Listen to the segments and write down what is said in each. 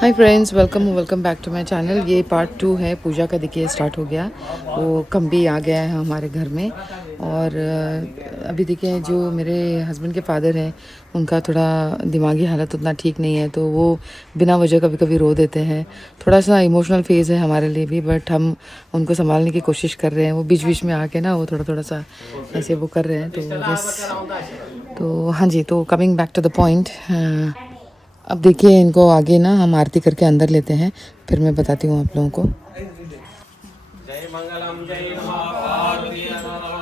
Hi friends, welcome back to my channel. ये part 2 है। पूजा का देखिए स्टार्ट हो गया। वो कम्बी आ गया है हमारे घर में। और अभी देखिए जो मेरे हस्बैंड के फादर हैं उनका थोड़ा दिमागी हालत उतना ठीक नहीं है, तो वो बिना वजह कभी कभी रो देते हैं। थोड़ा सा इमोशनल फेज़ है हमारे लिए भी, बट हम उनको संभालने की कोशिश कर रहे हैं। वो बीच बीच में आके ना वो थोड़ा थोड़ा सा ऐसे वो कर रहे हैं। तो यस, तो हाँ जी, तो coming back to the point. अब देखिए इनको आगे ना हम आरती करके अंदर लेते हैं, फिर मैं बताती हूँ आप लोगों को। जय मंगलम जय नमः पार्वती नमः।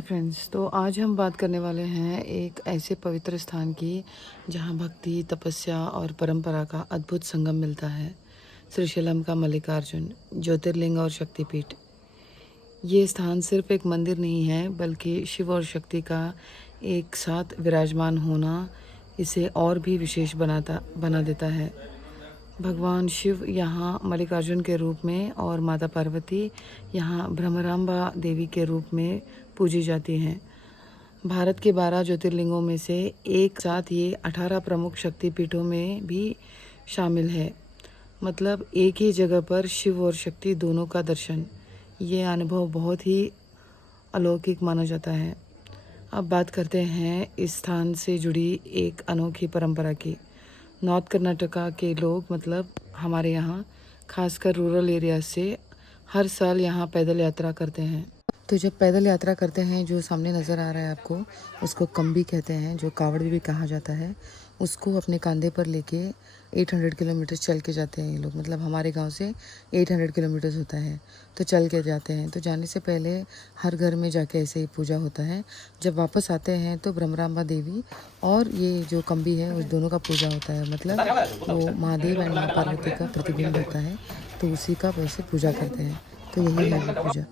फ्रेंड्स, तो आज हम बात करने वाले हैं एक ऐसे पवित्र स्थान की जहां भक्ति, तपस्या और परंपरा का अद्भुत संगम मिलता है। श्रीशैलम का मल्लिकार्जुन ज्योतिर्लिंग और शक्तिपीठ। ये स्थान सिर्फ एक मंदिर नहीं है, बल्कि शिव और शक्ति का एक साथ विराजमान होना इसे और भी विशेष बना देता है। भगवान शिव यहाँ मल्लिकार्जुन के रूप में और माता पार्वती यहाँ भ्रमरांबा देवी के रूप में पूजी जाती हैं। भारत के 12 ज्योतिर्लिंगों में से एक साथ ये 18 प्रमुख शक्तिपीठों में भी शामिल है। मतलब एक ही जगह पर शिव और शक्ति दोनों का दर्शन। ये अनुभव बहुत ही अलौकिक माना जाता है। अब बात करते हैं इस स्थान से जुड़ी एक अनोखी परंपरा की। नॉर्थ कर्नाटका के लोग, मतलब हमारे यहाँ खासकर रूरल एरिया से, हर साल यहाँ पैदल यात्रा करते हैं। तो जब पैदल यात्रा करते हैं, जो सामने नज़र आ रहा है आपको, उसको कम्बी कहते हैं, जो कावड़ भी कहा जाता है। उसको अपने कंधे पर लेके 800 किलोमीटर चल के जाते हैं ये लोग। मतलब हमारे गांव से 800 किलोमीटर होता है, तो चल के जाते हैं। तो जाने से पहले हर घर में जाके ऐसे ही पूजा होता है। जब वापस आते हैं तो भ्रमरांबा देवी और ये जो कम्बी है उस दोनों का पूजा होता है। मतलब वो महादेव एंड माँ पार्वती का प्रतिबिंब होता है, तो उसी का वैसे पूजा करते हैं। तो यही है वो पूजा।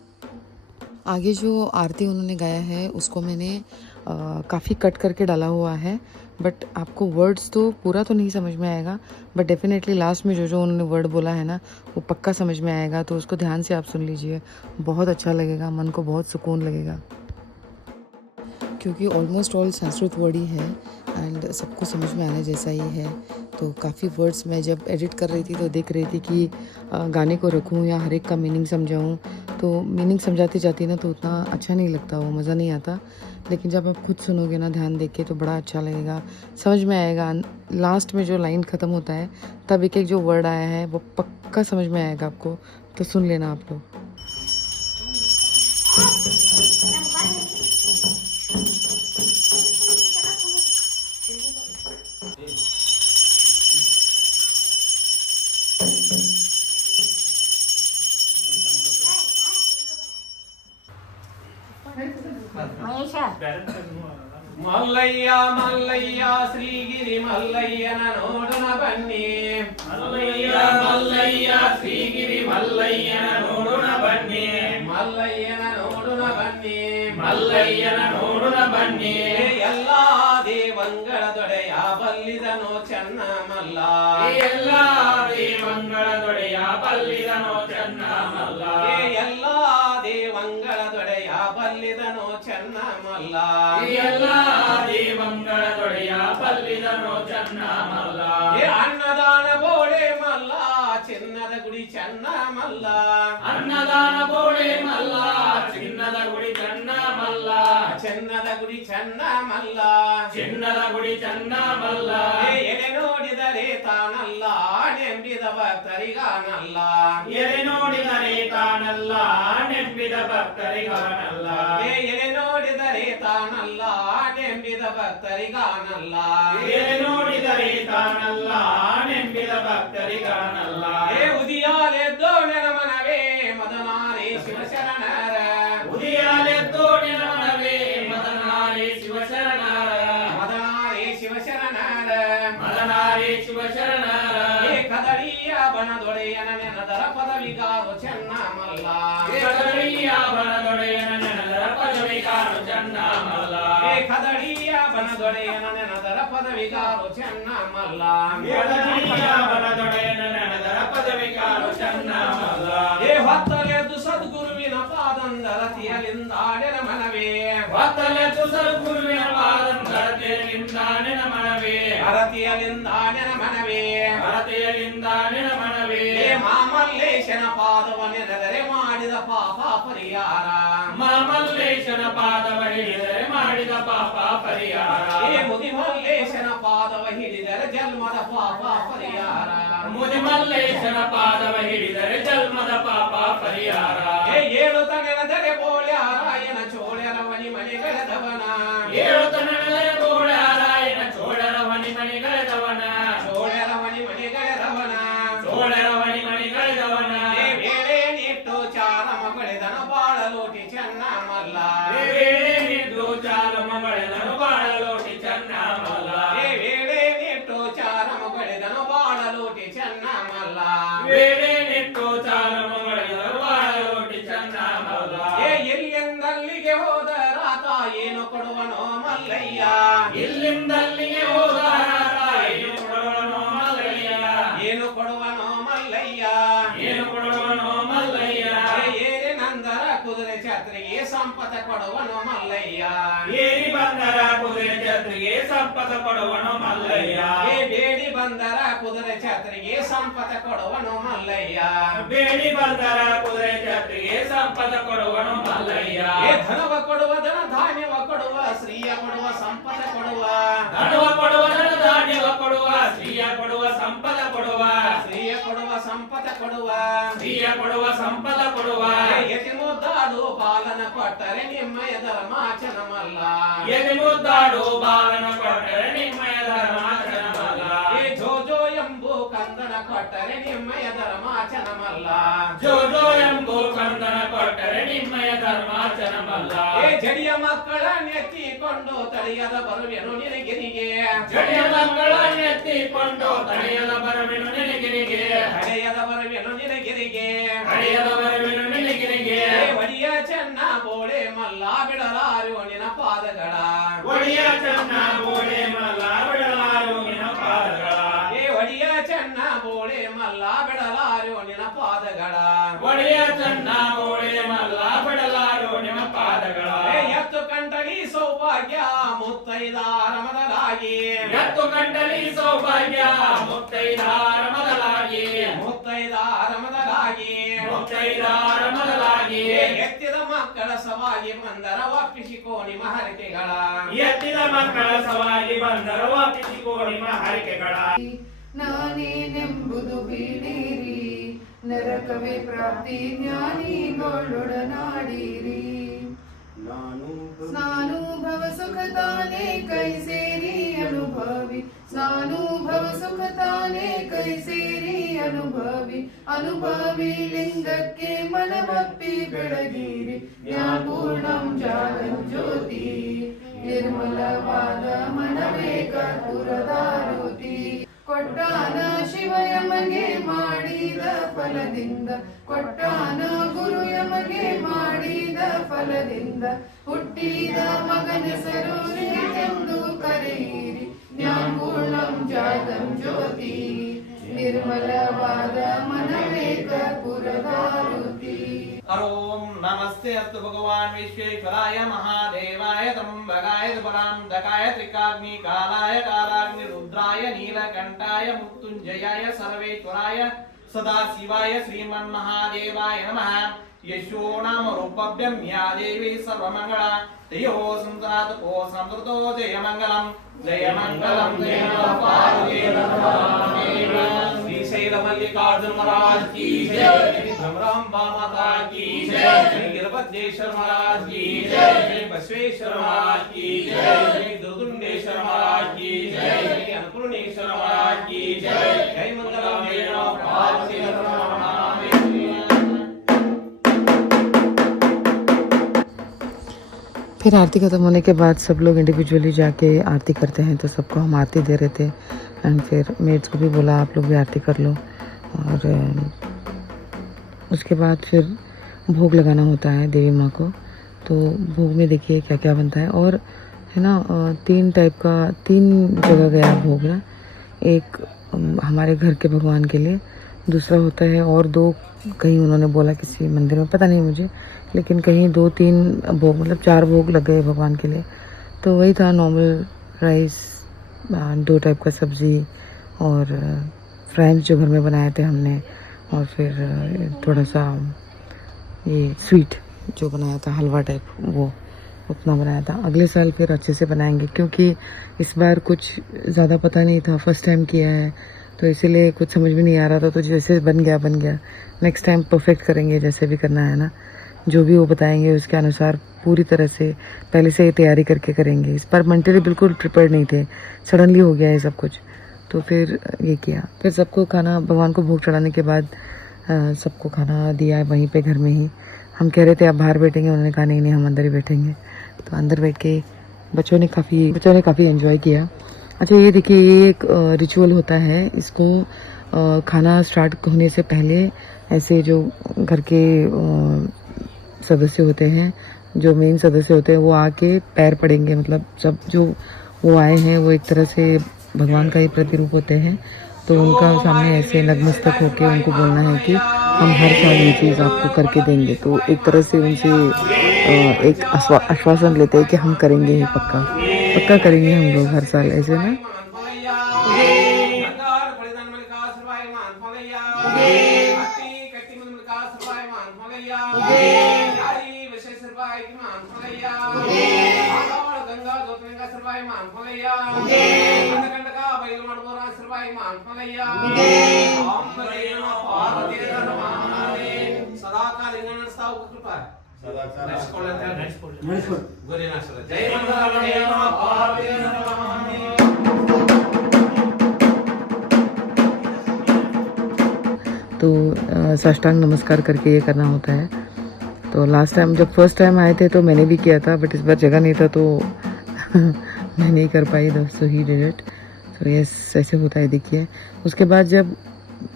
आगे जो आरती उन्होंने गाया है उसको मैंने काफ़ी कट करके डाला हुआ है, बट आपको वर्ड्स तो पूरा तो नहीं समझ में आएगा, बट डेफिनेटली लास्ट में जो जो उन्होंने वर्ड बोला है ना वो पक्का समझ में आएगा। तो उसको ध्यान से आप सुन लीजिए, बहुत अच्छा लगेगा, मन को बहुत सुकून लगेगा। क्योंकि ऑलमोस्ट ऑल संस्कृत वर्ड ही है एंड सबको समझ में आने जैसा ही है। तो काफ़ी वर्ड्स मैं जब एडिट कर रही थी तो देख रही थी कि गाने को रखूं या हर एक का मीनिंग समझाऊं। तो मीनिंग समझाती जाती ना तो उतना अच्छा नहीं लगता, वो मज़ा नहीं आता। लेकिन जब आप खुद सुनोगे ना ध्यान देख के तो बड़ा अच्छा लगेगा, समझ में आएगा। लास्ट में जो लाइन ख़त्म होता है तब एक एक जो वर्ड आया है वो पक्का समझ में आएगा आपको। तो सुन लेना आप लोग। ಮಲ್ಲಯ್ಯ ಮಲ್ಲಯ್ಯ ಶ್ರೀಗಿರಿ ಮಲ್ಲಯ್ಯನ ನೋಡನ ಬನ್ನಿ. ಮಲ್ಲಯ್ಯ ಮಲ್ಲಯ್ಯ ಶ್ರೀಗಿರಿ ಮಲ್ಲಯ್ಯನ ನೋಡನ ಬನ್ನಿ. ಮಲ್ಲಯ್ಯನ ನೋಡನ ಬನ್ನಿ. ಮಲ್ಲಯ್ಯನ ನೋಡನ ಬನ್ನಿ. ಎಲ್ಲಾ ದೇವಂಗಳ ದೊಡೆಯ ಬಲ್ಲಿದನೋ ಚೆನ್ನ ಮಲ್ಲ. ಎಲ್ಲಾ ದೇವಂಗಳ ದೊಡೆಯ ಬಲ್ಲಿದನೋ ಚೆನ್ನ ಮಲ್ಲ. ಎಲ್ಲಾ ದೇವಂಗಳ ದೊಡೆಯ ಬಲ್ಲಿದನೋ ಚೆನ್ನ ಮಲ್ಲ. ಎಲ್ಲಾ ದೇವಂಗಳ ದೊಡೆಯ ಬಲ್ಲಿದನೋ ಚೆನ್ನ ಮಲ್ಲ. ಅನ್ನದಾನ ಬೋಳೆ ಮಲ್ಲ, ಚಿನ್ನದ ಗುಡಿ ಚೆನ್ನ ಮಲ್ಲ. ಅನ್ನದಾನ ಬೋಳೆ ಮಲ್ಲ, ಚಿನ್ನದ ಗುಡಿ ಚೆನ್ನ ಮಲ್ಲ. ಚಿನ್ನದ ಗುಡಿ ಚೆನ್ನ ಮಲ್ಲ. ಚಿನ್ನದ ಗುಡಿ ಚೆನ್ನ ಮಲ್ಲ. ಎಲೆ ನೋಡಿದರೆ ತಾನಲ್ಲ, ನೆಂಬಿದ ಭಕ್ತರಿಗಾನಲ್ಲ. ಎಲೆ ನೋಡಿದರೆ ತಾನಲ್ಲ, ನೆಂಬಿದ ಭಕ್ತರಿಗಾನಲ್ಲ. ಎಲೆ ನೋಡಿದರೆ ತಾನಲ್ಲ, ನೆಂಬಿದ ಭಕ್ತರಿಗಾನಲ್ಲ. ಎಲೆ ನೋಡಿದರೆ ತಾನಲ್ಲ, ನೆಂಬಿದ ಭಕ್ತರಿಗಾನಲ್ಲ. ಉದಿಯಾಲೆದ್ದೋ ನೆನಮನವೇ ಮದನಾರೇ ಶಿವಶರಣರ. ಉದಿಯಾಲೆದ್ದೋ ನೆನಮನವೇ ಮದನಾರೇ ಶಿವಶರಣರ. ಮದನಾರೇ ಶಿವಶರಣರ. ಮದನಾರೇ ಶಿವಶರಣರ. ಕದಳಿಯ ಬನದೊಡೆಯನ ನೆನದರ ಪದವಿಗಾರು ಚೆನ್ನ ಮಲ್ಲ. ಕದಳಿಯ ಬನದೊಡೆಯನ ನೆನದರ ಪದವಿಗಾರು ಚೆನ್ನ ಮಲ್ಲ. ಕದಳಿಯ ವನದೊಡೆಯನ ನೆನದರ ಪದವಿಗಾರು ಚೆನ್ನಮಲ್ಲ ವನದೊಡೆಯನ ನೆನದರ ಪದವಿಗಾರು ಚೆನ್ನಮಲ್ಲ ಏ ಹೊತ್ತಲೆದ್ದು ಸದ್ಗುರುವಿನ ಪಾದಂದರತಿಯಲಿಂದಾಡೆನ ಮನವೇ ಹೊತ್ತಲೆದ್ದು ಸದ್ಗುರುವಿನ ಪಾದಂದರತಿಯಲಿಂದಾಡೆನ ಮನವೇ ಅರತಿಯಲಿಂದಾಡೆನ ಮನವೇ ಅರತಿಯಲಿಂದಾಡೆನ ಮನವೇ ಏ ಮಾಮಲ್ಲೇಶನ ಪಾದವ ನೆನೆದರೆ ಮಾಡಿದ ಪಾಪ ಪರಿಹಾರ ಮಾಮಲ್ಲೇಶನ ಪಾದವ ಹಿಡಿದರೆ ಮಾಡಿದ ಪಾಪ ಪರಿಹಾರ ಏ ಮುದಿಮಲ್ಲೇಶನ ಪಾದವ ಹಿಡಿದರೆ ಜನ್ಮದ ಪಾಪ ಪರಿಹಾರ ಮುದಿಮಲ್ಲೇಶನ ಪಾದವ ಹಿಡಿದರೆ ಜನ್ಮದ ಪಾಪ ಪರಿಹಾರ ಏ ಏಳುತ್ತ ನೆನೆದರೆ ಬೋಳ್ಯಾರಾಯನ ಚೋಳ್ಯರವನಿ ಮನೆಗಳೆದವನ ಏಳುತ್ತ ನೆನೆದರೆ ಬೋಳ್ಯಾರಾಯನ ಚೋಳರವನಿ ಮನೆಗಳೆದವನ ಚೋಳ್ಯರವನಿ ಮನೆಗಳೆದವನ ಚೋಳರವನಿ ಮನೆಗಳೆದವನ ಏ ವೇಳೆ ನಿಟ್ಟು ಚಾರ ಮಗಳಿದನ ಬಾಳಲೋಟಿ ಚೆನ್ನಮಲ್ಲ ವೇಳೆ ನಿಟ್ಟು ಚಾರ ಮಗಳಿದನು ಬಾಳಲೋಟಿ ಚೆನ್ನಮಲ್ಲ ಏ ವೇಳೆ ನಿಟ್ಟು ಚಾರ ಮಗಳಿದನು ಬಾಳಲೋಟಿ ಚೆನ್ನಮಲ್ಲ ವೇಳೆ ನಿಟ್ಟು ಚಾರ ಮಗಳಿದನು ಬಾಳಲೋಟಿ ಚೆನ್ನಮಲ್ಲ ಏ ಎಲ್ಲೆಂದಲ್ಲಿಗೆ ಹೋದರಾತ ಏನು ಕೊಡುವನೋ ಮಲ್ಲಯ್ಯ ಇಲ್ಲಿಂದಲ್ಲಿಗೆ ಹೋದಾರ ಏನು ಕೊಡುವನೋ ಮಲ್ಲಯ್ಯ ಏನು ಕೊಡುವನೋ ಮಲ್ಲಯ್ಯ ಏನು ಕೊಡುವನೋ ಮಲ್ಲಯ್ಯ ಏರಿ ನಂದರ ಕುದುರೆ ಛತ್ರಿಗೆ ಸಂಪತ ಕೊಡುವನು ಮಲ್ಲಯ್ಯ ಏರಿ ಬಂದರ ಕುದುರೆ ಛತ್ರಿಗೆ ಸಂಪತ ಕೊಡುವನು ಮಲ್ಲಯ್ಯ ಏ ಬೇಡಿ ಬಂದರ ಕುದುರೆ ಛತ್ರಿಗೆ ಸಂಪತ ಕೊಡುವನು ಮಲ್ಲಯ್ಯ ಬೇಡಿ ಬಂದರ ಕುದುರೆ ಛತ್ರಿಗೆ ಸಂಪತ ಕೊಡುವನು ಮಲ್ಲಯ್ಯ ಏ ಧನವ ಕೊಡುವ ಧನ ಧಾನ್ಯವ ಕೊಡುವ ಶ್ರೀಯ ಕೊಡುವ ಸಂಪತ ಕೊಡುವ ಧನವ ಕೊಡುವ ಧನ ಧಾನ್ಯವ ಕೊಡುವ ಶ್ರೀಯ ಕೊಡುವ ಸಂಪದ ಕೊಡುವ ಶ್ರೀಯ ಕೊಡುವ ಸಂಪತ ಕೊಡುವ ಶ್ರೀಯ ಕೊಡುವ ಸಂಪದ ಕೊಡುವ ಯತಿ ಮುದ್ದಾಡು ಬಾಲನ ಕೊಟ್ಟರೆ ನಿಮ್ಮಯ ಧರ್ಮಾಚನಮಲ್ಲ ಎದೆ ಮುದ್ದಾಡು ಬಾಲನ ಕೊಟ್ಟರೆ ನಿಮ್ಮಯ ಧರ್ಮಾಚರಣಮಲ್ಲ ಏ ಜೋಜೋ ಎಂಬು ಕಂದನ ಕೊಟ್ಟರೆ ನಿಮ್ಮಯ ಧರ್ಮಾಚನಮಲ್ಲ ಜೋಜೋ ಎಂಬು ಕಂದನ ಕೊಟ್ಟರೆ ನಿಮ್ಮಯ ಧರ್ಮಾಚರಣಮಲ್ಲ ಏ ಜಡಿಯ ಮಕ್ಕಳ ನೆತ್ತಿಕೊಂಡು ತಡೆಯದ ಬರುವೆನು ನಿನಗಿರಿಗೆ ಜಡಿಯ ಮಕ್ಕಳ ಎತ್ತಿಕೊಂಡು ತಡೆಯದ ಬರವೆನು ನಿನಗಿರಿಗೆ ತಡೆಯದ ಬರುವೆನು ನಿನಗಿರಿಗೆ ತಡೆಯದ ಬರವೆನು ನಿನಗಿರಿಗೆ ಏ ಒಡಿಯ ಚೆನ್ನ ಬೋಳೆ ಮಲ್ಲ ಬಿಡಲಾರು ನಿನ ಪಾದಗಳ ಒಡಿಯ ಚೆನ್ನ ಬೋಳೆ ಮಲ್ಲ ಬಿಡಲಾರು ನಿನ ಪಾದಗಳ ಏ ಒಡಿಯ ಚೆನ್ನ ಬೋಳೆ ಮಲ್ಲ ಬಿಡಲಾರು ನಿನ ಪಾದಗಳ ಒಡಿಯ ಚೆನ್ನ ಬೋಳೆ ಮಲ್ಲ ಬಿಡಲಾರು ನಿನ ಪಾದಗಳ ಏ ಎತ್ತು ಕಂಠಲಿ ಸೌಭಾಗ್ಯ ಮುತ್ತೈದಾರ ಮೊದಲಾಗಿ ಎತ್ತು ಕಂಡಲಿ ಸೌಭಾಗ್ಯ ಮುತ್ತೈದಾರ ಮೊದಲಾಗಿ ಮುತ್ತೈದಾರ ಮೊದಲಾಗಿ ಮುತ್ತೈದಾರ ಮೊದಲಾಗಿ ಏ ಎತ್ತಿದ ಮಕ್ಕಳ ಸವಾಗಿ ಬಂದರ ಒಪ್ಪಿಸಿಕೋ ನಿಮ್ಮ ಹರಕೆಗಳ ಎತ್ತಿದ ಮಕ್ಕಳ ಸವಾಗಿ ಬಂದರು ವಾಪಿಸಿಕೋ ನಿಮ್ಮ ಹರಕೆಗಳ ನಾನೇನೆಂಬುದು ಬೀಳಿರಿ ನರಕವೇ ಪ್ರಾಪ್ತಿ ಜ್ಞಾನಿಗಳೊಡನಾಡಿರಿ ಸ್ನಾನುಭವ ಸುಖ ತಾನೇ ಕೈ ಸೇರಿ ಅನುಭವಿ ಸ್ನಾನುಭವ ಸುಖ ತಾನೇ ಕೈ ಸೇರಿ ಅನುಭವಿ ಅನುಭವಿ ಲಿಂಗಕ್ಕೆ ಮನವಪ್ಪಿ ಬೆಳಗಿರಿ ಜ್ಞಾಪೂರ್ಣಂ ಜಾಗಂ ಜ್ಯೋತಿ ನಿರ್ಮಲವಾದ ಮನವೇ ಕರ್ಪೂರದಾರುತಿ ಕೊಟ್ಟಾನ ಶಿವಯಮಗೆ ಮಾಡಿದ ಫಲದಿಂದ ಕೊಟ್ಟಾನ ಗುರು ಯಮಗೆ ಮಾಡಿದ ಫಲದಿಂದ ಹುಟ್ಟಿದ ಮಗನೆಸರು ಎಂದು ಕರೆಯಿರಿ ಜ್ಞಾಪೂರ್ಣಂ ಜಾತಂ ಜ್ಯೋತಿ ನಿರ್ಮಲವಾದ ಮನವೇ ಕರ್ಪೂರದಾರುತಿ ಓಂ ನಮಸ್ತೆ ಅಸ್ತು ಭಗವಾನ್ ವಿಶ್ವೇಶ್ವರಾಯ ಮಹಾದೇವಾಯ ತ್ರಂಬಕಾಯ ತ್ರಿಪರಾಂತಕಾಯ ತ್ರಿಕಾಗ್ನಿ ಕಾಲಾಯ ಕಾಲಾಗ್ನಿ ರುದ್ರಾಯ ನೀಲಕಂಠಾಯ ಮೃತ್ಯುಂಜಯಾಯ ಸರ್ವೇಶ್ವರಾಯ ಸದಾಶಿವಾಯ ಶ್ರೀಮನ್ಮಹಾದೇವಾಯ ನಮಃ ಯಶೋ ನಾಮ ರೂಪಭ್ಯಂ ಯಾ ದೇವಿ ಸರ್ವಮಂಗಳ ತಯೋ ಸಂತಾತಕೋ ಸಂತೃತೋ ಜಯ ಮಂಗಲಂ ಜಯ ಮಂಗಲಂ ಜಯ ಪಾರ್ವತಿ ಶ್ರೀಶೈಲ ಮಲ್ಲಿಕಾರ್ಜುನ ಮಹಾರಾಜ್ ಕಿ ಜೈ ಭ್ರಮರಾಂಬಾ ಮಾತಾ ಕಿ ಜೈ ಶ್ರೀ ಗಿರಿಭದ್ರೇಶ್ವರ ಮಹಾರಾಜ್ ಕಿ ಜೈ ಶ್ರೀ ಬಸವೇಶ್ವರ ಮಹಾರಾಜ್ ಕಿ ಜೈ ಶ್ರೀ ದುರ್ಗುಂಡೇಶ್ವರ ಮಹಾರಾಜ್ की जय श्री अन्नपूर्णेश्वर महाराज की जय जय मंगलम जय पार्वती फिर आरती ख़त्म होने के बाद सब लोग इंडिविजुअली जाके आरती करते हैं, तो सबको हम आरती दे रहे थे। एंड फिर मेड्स को भी बोला आप लोग भी आरती कर लो। और उसके बाद फिर भोग लगाना होता है देवी माँ को। तो भोग में देखिए क्या क्या बनता है। और है ना। 3 टाइप का 3 जगह गया भोग ना। एक हमारे घर के भगवान के लिए, दूसरा होता है और 2 कहीं उन्होंने बोला किसी मंदिर में, पता नहीं मुझे, लेकिन कहीं 2-3 भोग मतलब 4 भोग लग गए भगवान के लिए। तो वही था नॉर्मल राइस, 2 टाइप का सब्ज़ी और फ्राइज़ जो घर में बनाए थे हमने, और फिर थोड़ा सा ये स्वीट जो बनाया था हलवा टाइप, वो उतना बनाया था। अगले साल फिर अच्छे से बनाएंगे, क्योंकि इस बार कुछ ज़्यादा पता नहीं था, फर्स्ट टाइम किया है, तो इसीलिए कुछ समझ में नहीं आ रहा था। तो जैसे बन गया बन गया, नेक्स्ट टाइम परफेक्ट करेंगे, जैसे भी करना है ना, जो भी वो बताएंगे उसके अनुसार पूरी तरह से पहले से ही तैयारी करके करेंगे। इस बार मेंटली बिल्कुल प्रिपेयर नहीं थे, सडनली हो गया ये सब कुछ। तो फिर ये किया, फिर सबको खाना, भगवान को भोग चढ़ाने के बाद सबको खाना दिया है वहीं पे घर में ही। हम कह रहे थे आप बाहर बैठेंगे, उन्होंने कहा नहीं नहीं हम अंदर ही बैठेंगे। तो अंदर बैठ के बच्चों ने काफ़ी एंजॉय किया। अच्छा ये देखिए, ये एक रिचुअल होता है, इसको खाना स्टार्ट होने से पहले ऐसे जो घर के सदस्य होते हैं, जो मेन सदस्य होते हैं, वो आके पैर पड़ेंगे, मतलब सब जो वो आए हैं वो एक तरह से भगवान का ही प्रतिरूप होते हैं। तो उनका सामने ऐसे नतमस्तक होकर उनको बोलना है कि हम हर साल ये चीज़ आपको करके देंगे। तो एक तरह से उनसे एक आश्वासन लेते हैं कि हम करेंगे ही, पक्का करेंगे हम लोग हर साल ऐसे ना। तो साष्टांग नमस्कार करके ये करना होता है। तो लास्ट टाइम जब फर्स्ट टाइम आए थे तो मैंने भी किया था, बट इस बार जगह नहीं था तो मैं नहीं कर पाई, सो ही डिड इट। तो यस, ऐसे होता है देखिए। उसके बाद जब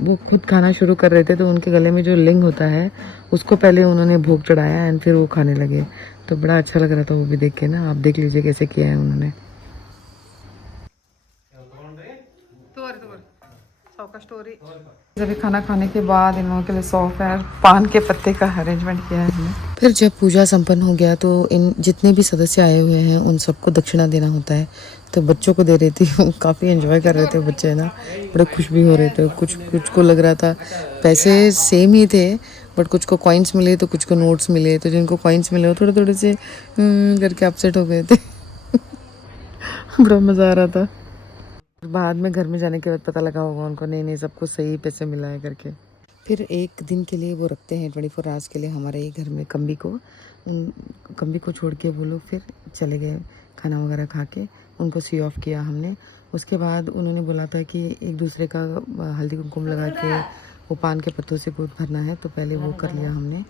वो खुद खाना शुरू कर रहे थे तो उनके गले में जो लिंग होता है उसको पहले उन्होंने भोग चढ़ाया एंड फिर वो खाने लगे। तो बड़ा अच्छा लग रहा था वो भी देख के ना। आप देख लीजिए कैसे किया है उन्होंने। जब खाना खाने के बाद इन लोगों के लिए सौंफ है, पान के पत्ते का अरेंजमेंट किया है हमने। फिर जब पूजा संपन्न हो गया तो इन जितने भी सदस्य आए हुए हैं उन सबको दक्षिणा देना होता है। तो बच्चों को दे रही थी, काफ़ी एंजॉय कर रहे थे बच्चे ना, बड़े खुश भी हो रहे थे। कुछ को लग रहा था पैसे सेम ही थे, बट कुछ को कॉइन्स मिले तो कुछ को नोट्स मिले। तो जिनको कॉइन्स मिले वो थोड़े थोड़े से करके अपसेट हो गए थे। बड़ा मज़ा आ रहा था। बाद में घर में जाने के बाद पता लगा होगा उनको, नहीं सबको सही पैसे मिला है करके। फिर एक दिन के लिए वो रखते हैं 24 आवर्स के लिए हमारे ही घर में कम्बी को। उन कम्बी को छोड़ के वो लोग फिर चले गए खाना वगैरह खा के, उनको सी ऑफ किया हमने। उसके बाद उन्होंने बोला था कि एक दूसरे का हल्दी कुमकुम लगा के वो पान के पत्तों से गोद भरना है, तो पहले वो कर लिया हमने।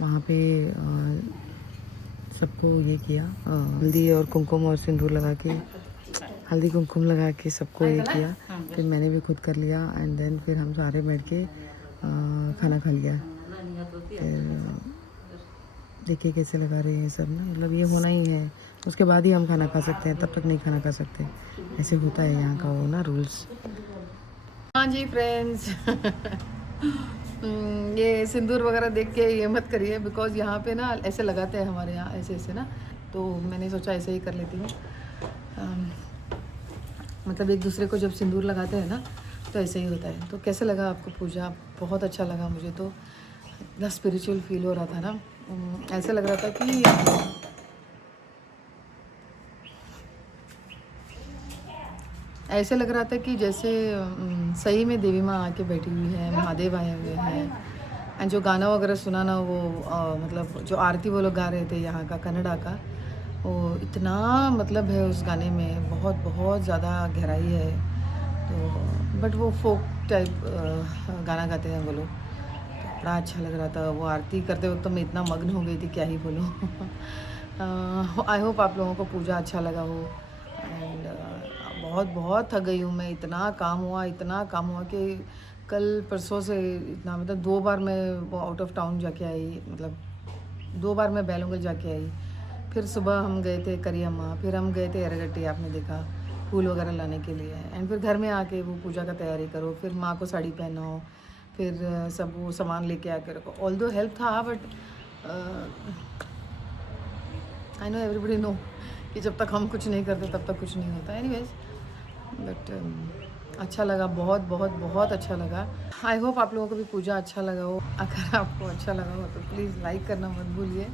वहाँ पे सबको ये किया, हल्दी और कुमकुम और सिंदूर लगा के, हल्दी कुमकुम लगा के सबको ये किया। फिर मैंने भी खुद कर लिया एंड देन फिर हम सारे बैठ के खाना खा लिया। फिर देखिए कैसे लगा रहे हैं सब ना, मतलब ये होना ही है, उसके बाद ही हम खाना खा सकते हैं, तब तक नहीं खाना खा सकते। ऐसे होता है यहाँ का वो ना रूल्स। हाँ जी फ्रेंड्स, ये सिंदूर वगैरह देख के ये मत करिए, बिकॉज यहाँ पे ना ऐसे लगाते हैं हमारे यहाँ ऐसे ना, तो मैंने सोचा ऐसे ही कर लेती हूँ। मतलब एक दूसरे को जब सिंदूर लगाते हैं ना तो ऐसे ही होता है। तो कैसे लगा आपको पूजा? बहुत अच्छा लगा मुझे तो, इतना स्पिरिचुअल फील हो रहा था ना। ऐसे लग रहा था कि जैसे सही में देवी माँ आके बैठी हुई है, महादेव आए हुए हैं। एंड जो गाना वगैरह सुना ना वो मतलब जो आरती वो लोग गा रहे थे यहाँ का कन्नड़ा का, वो इतना मतलब है उस गाने में, बहुत बहुत ज़्यादा गहराई है। तो बट वो फोक टाइप गाना गाते हैं वो लोग, तो बड़ा अच्छा लग रहा था। वो आरती करते वक्त तो मैं इतना मग्न हो गई थी, क्या ही बोलूँ। आई होप आप लोगों को पूजा अच्छा लगा हो। एंड बहुत थक गई हूँ मैं, इतना काम हुआ कि कल परसों से इतना, मतलब 2 बार मैं वो आउट ऑफ टाउन जाके आई, मतलब 2 बार मैं बैलूंगल जाके आई। फिर सुबह हम गए थे करियम्मा, फिर हम गए थे एरगट्टी, आपने देखा, फूल वगैरह लाने के लिए। एंड फिर घर में आके वो पूजा का तैयारी करो, फिर माँ को साड़ी पहनाओ, फिर सब वो सामान लेके आके रखो। ऑल्दो हेल्प था, but I know everybody know कि जब तक हम कुछ नहीं करते तब तक कुछ नहीं होता। एनीवेज, बट अच्छा लगा, बहुत बहुत बहुत अच्छा लगा। आई होप आप लोगों को भी पूजा अच्छा लगा हो। अगर आपको अच्छा लगा हो तो प्लीज़ लाइक करना मत भूलिए,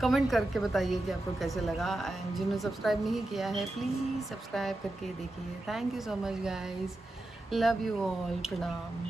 कमेंट करके बताइए कि आपको कैसे लगा। एंड जिन्होंने सब्सक्राइब नहीं किया है प्लीज़ सब्सक्राइब करके देखिए। Thank you so much guys, love you all, प्रणाम।